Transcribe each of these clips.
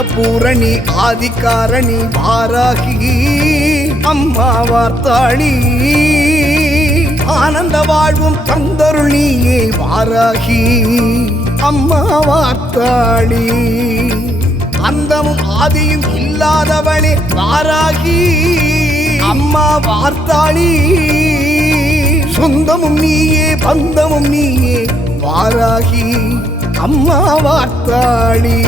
அன்னபூரணி ஆதிகாரணி வாராகி அம்மா வார்த்தாளி. ஆனந்த வாழ்வும் தந்தருள் நீயே வாராகி அம்மா வார்த்தாளி. அந்தமும் ஆதியும் இல்லாதவளே வாராகி அம்மா வார்த்தாளி. சொந்தமும் நீயே பந்தமும் நீயே வாராகி அம்மா வார்த்தாளி.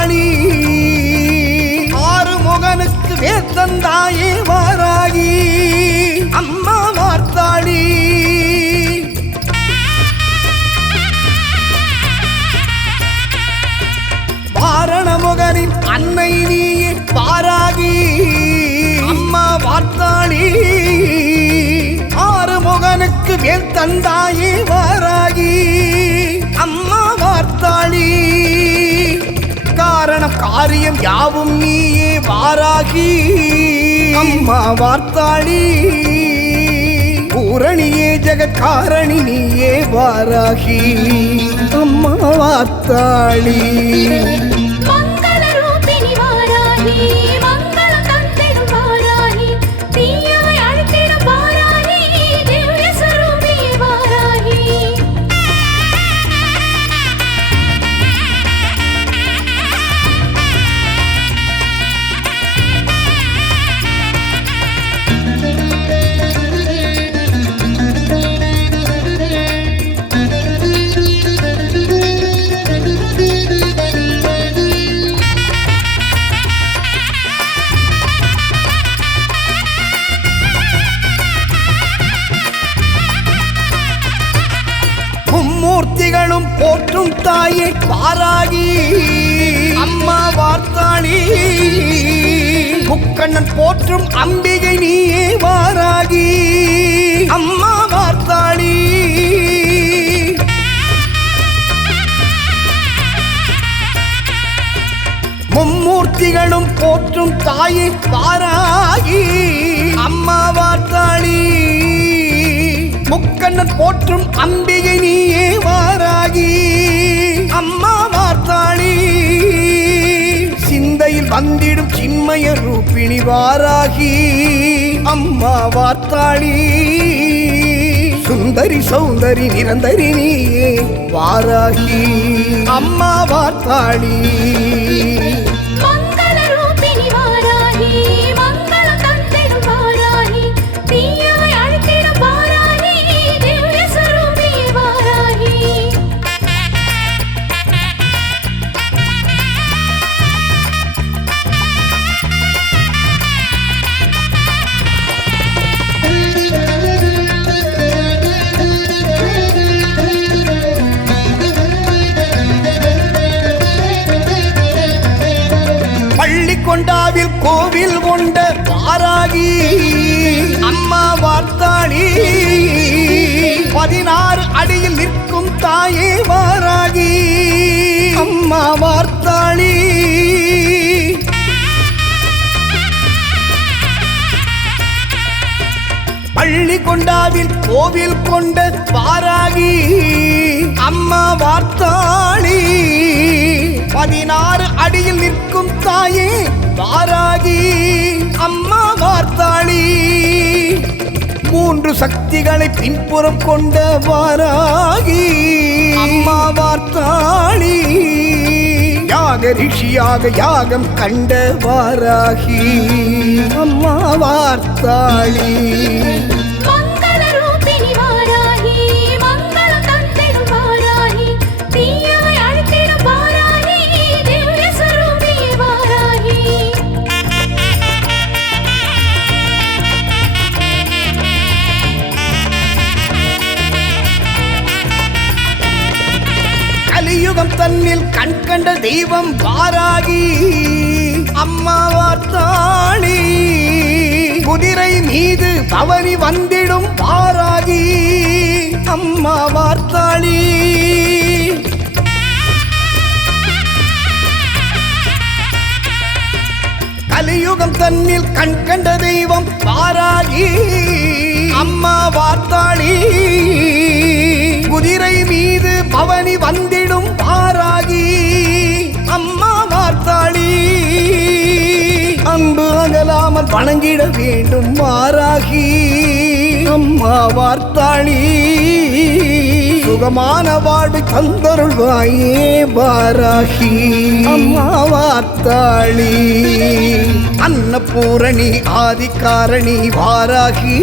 வார்த்தாளி ஆறுமுகனுக்கு வேத்தந்தாயே வாராகி. அம்மா வார்த்தாளி வாரணமுகனின் அன்னை நீயே பாராகி. அம்மா வார்த்தாளி ஆறுமுகனுக்கு வேல் தந்தாயே காரியம் யாவும் நீயே வாராகி. அம்மா வார்த்தாளி பூரணியே ஜெகத்காரணி நீயே வாராகி. அம்மா வார்த்தாளி. தாயே பாராகி அம்மா வார்த்தாளி முக்கண்ணன் போற்றும் அம்பிகை நீயே வாராகி. அம்மா வார்த்தாளி மும்மூர்த்திகளும் போற்றும் தாயை பாராகி. அம்மா வார்த்தாளி முக்கண்ணன் போற்றும் அம்பிகை நீயே வாராகி. அம்மா வார்த்தாளி. சிந்தையில் வந்திடும் சின்மய ரூபிணி வாராகி. அம்மா வார்த்தாளி சுந்தரி சௌந்தரி நிரந்தரி நீயே வாராகி. அம்மா வார்த்தாளி. அம்மாவில் கோவில் கொண்ட பாராகி அம்மா வார்த்தாளி. பதினாறு அடியில் நிற்கும் தாயே வாராகி அம்மா வார்த்தாளி. பள்ளி கொண்டாவில் கோவில் கொண்ட பாராகி அம்மா வார்த்தாளி. பதினாறு அடியில் நிற்கும் தாயே வாராகி அம்மா வார்த்தாளி. மூன்று சக்திகளை பின்புறம் கொண்ட வாராகி அம்மா வார்த்தாளி. யாக ரிஷியாக யாகம் கண்ட வாராகி அம்மா வார்த்தாளி. தன்னில் கண் கண்ட தெய்வம் வாராகி அம்மாவாத்தாளி குதிரை மீது பவனி வந்திடும் பாராகி அம்மா வார்த்தாளி. கலியுகம் தன்னில் கண் கண்ட தெய்வம் பாராகி வணங்கிட வேண்டும் மாறாகி. அம்மா வார்த்தாளி சுகமான வாழ்வை தந்தருள்வாயே வாராகி அம்மா வார்த்தாளி அன்னபூரணி ஆதிக்காரணி வாராகி.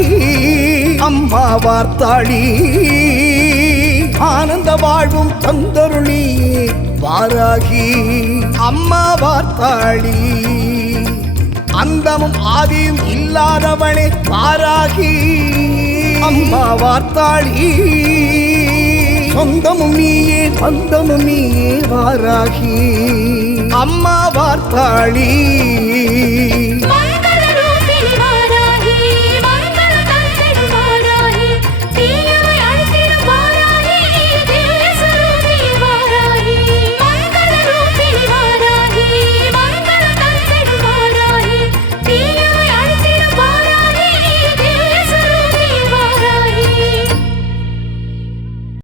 அம்மா வார்த்தாளி ஆனந்த வாழ்வும் தந்தருளி வாராகி அம்மா வார்த்தாளி. அந்தமும் ஆதியும் இல்லாதவனே பாராகி. அம்மா வார்த்தாளி சொந்தமும் நீயே பந்தமும் நீயே வாராகி. அம்மா வார்த்தாளி.